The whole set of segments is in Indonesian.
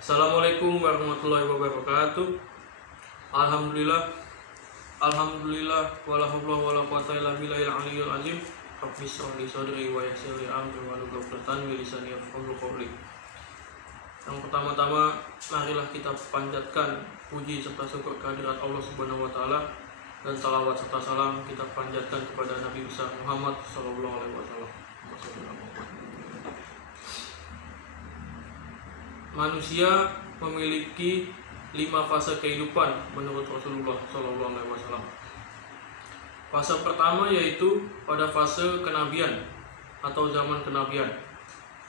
Assalamualaikum warahmatullahi wabarakatuh. Alhamdulillah, wala haula wala quwata illa billahil aliyyil azim. Rabbi shrah li sadri wa yassir li amri wahlul 'uqdatam min lisani yafqahu qawli. Yang pertama-tama, marilah kita panjatkan puji serta syukur kehadirat Allah Subhanahu wa taala, dan salawat serta salam kita panjatkan kepada Nabi besar Muhammad sallallahu alaihi wasallam. Manusia memiliki 5 fase kehidupan menurut Rasulullah SAW. Fase pertama yaitu pada fase kenabian atau zaman kenabian.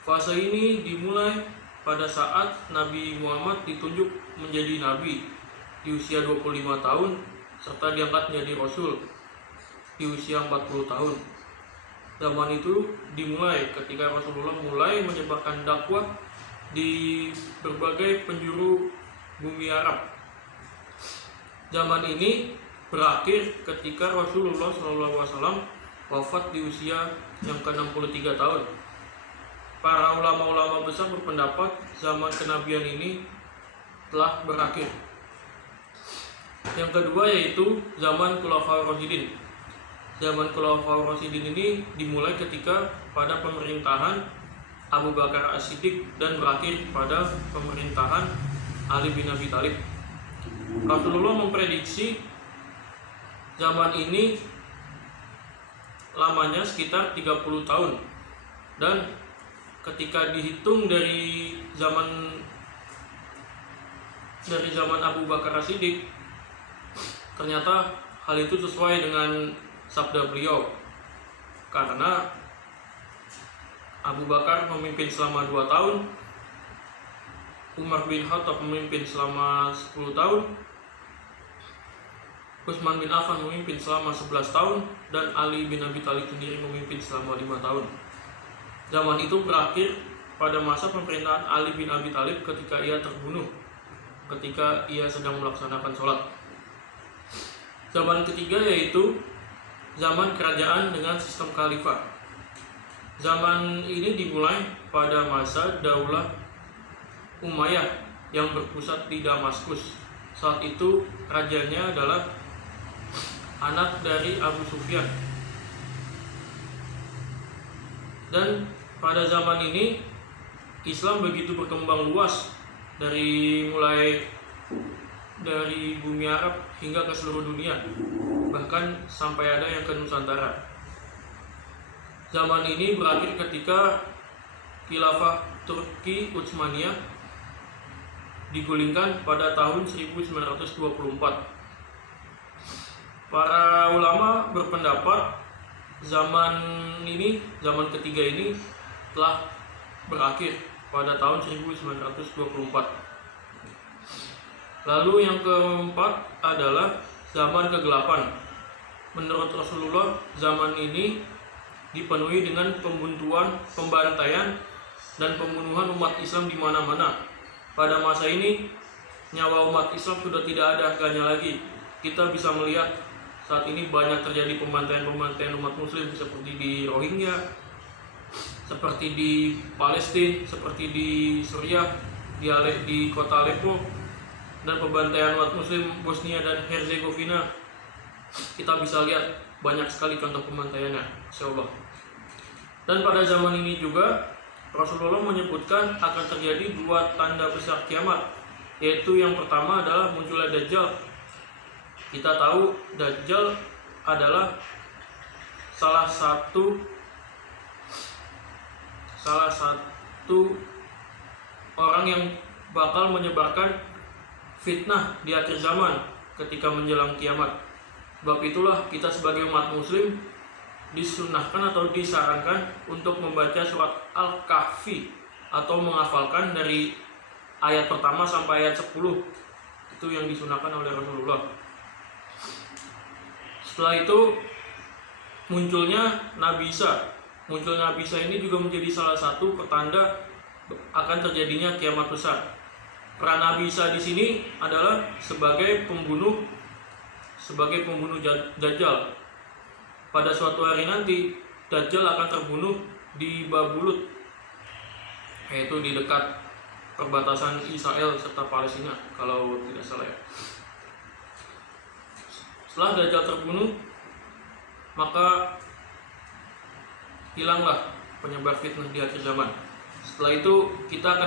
Fase ini dimulai pada saat Nabi Muhammad ditunjuk menjadi nabi di usia 25 tahun serta diangkat menjadi rasul di usia 40 tahun. Zaman itu dimulai ketika Rasulullah mulai menyebarkan dakwah di berbagai penjuru bumi Arab. Zaman ini berakhir ketika Rasulullah SAW wafat di usia yang ke-63 tahun. Para ulama-ulama besar berpendapat zaman kenabian ini telah berakhir. Yang kedua yaitu zaman Khulafaur Rasyidin. Zaman Khulafaur Rasyidin ini dimulai ketika pada pemerintahan Abu Bakar As-Siddiq dan berakhir pada pemerintahan Ali bin Abi Thalib. Rasulullah memprediksi zaman ini lamanya sekitar 30 tahun, dan ketika dihitung dari zaman Abu Bakar As-Siddiq, ternyata hal itu sesuai dengan sabda beliau, karena Abu Bakar memimpin selama 2 tahun, Umar bin Khattab memimpin selama 10 tahun, Utsman bin Affan memimpin selama 11 tahun, dan Ali bin Abi Thalib sendiri memimpin selama 5 tahun. Zaman itu berakhir pada masa pemerintahan Ali bin Abi Thalib ketika ia terbunuh ketika ia sedang melaksanakan sholat. Zaman ketiga yaitu zaman kerajaan dengan sistem khalifah. Zaman ini dimulai pada masa Daulah Umayyah yang berpusat di Damaskus. Saat itu rajanya adalah anak dari Abu Sufyan. Dan pada zaman ini Islam begitu berkembang luas mulai dari bumi Arab hingga ke seluruh dunia, bahkan sampai ada yang ke Nusantara. Zaman ini berakhir ketika Khilafah Turki Utsmaniyah digulingkan pada tahun 1924. Para ulama berpendapat zaman ketiga ini telah berakhir pada tahun 1924. Lalu yang keempat adalah zaman kegelapan. Menurut Rasulullah, zaman ini dipenuhi dengan pembuntuan, pembantaian, dan pembunuhan umat Islam di mana-mana. Pada masa ini, nyawa umat Islam sudah tidak ada harganya lagi. Kita bisa melihat saat ini banyak terjadi pembantaian umat Muslim seperti di Rohingya, seperti di Palestina, seperti di Suriah, di kota Aleppo, dan pembantaian umat Muslim Bosnia dan Herzegovina. Kita bisa lihat banyak sekali contoh pembantaiannya, insyaallah. Dan pada zaman ini juga Rasulullah menyebutkan akan terjadi 2 tanda besar kiamat, yaitu yang pertama adalah munculnya Dajjal. Kita tahu Dajjal adalah salah satu orang yang bakal menyebarkan fitnah di akhir zaman ketika menjelang kiamat. Sebab itulah kita sebagai umat muslim disunahkan atau disarankan untuk membaca surat Al-Kahfi atau menghafalkan dari ayat pertama sampai ayat 10. Itu yang disunahkan oleh Rasulullah. Setelah itu munculnya Nabi Isa. Muncul Nabi Isa ini juga menjadi salah satu pertanda akan terjadinya kiamat besar. Peran Nabi Isa di sini adalah sebagai pembunuh Dajjal. Pada suatu hari nanti Dajjal akan terbunuh di Babulut, yaitu di dekat perbatasan Israel serta Palestina kalau tidak salah ya. Setelah Dajjal terbunuh, maka hilanglah penyebar fitnah di akhir zaman. Setelah itu kita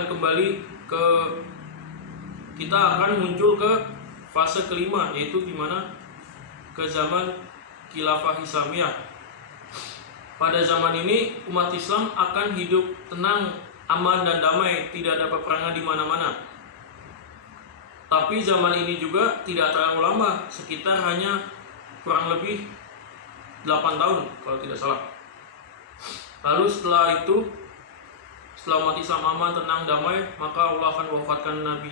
akan muncul ke fase kelima, yaitu dimana ke zaman Khilafah Islamiyah. Pada zaman ini umat Islam akan hidup tenang, aman dan damai, tidak ada peperangan di mana-mana. Tapi zaman ini juga tidak terlalu lama, sekitar hanya kurang lebih 8 tahun kalau tidak salah. Lalu setelah umat Islam aman, tenang, damai, maka Allah akan wafatkan Nabi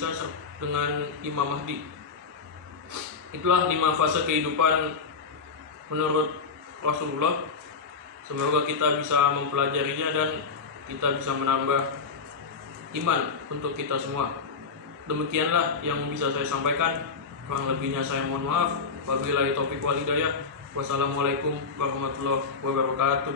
Isa dengan Imam Mahdi. Itulah 5 fase kehidupan menurut Rasulullah. Semoga kita bisa mempelajarinya dan kita bisa menambah iman untuk kita semua. Demikianlah yang bisa saya sampaikan. Kurang lebihnya saya mohon maaf. Wabillahi taufiq wal hidayah. Wassalamualaikum warahmatullahi wabarakatuh.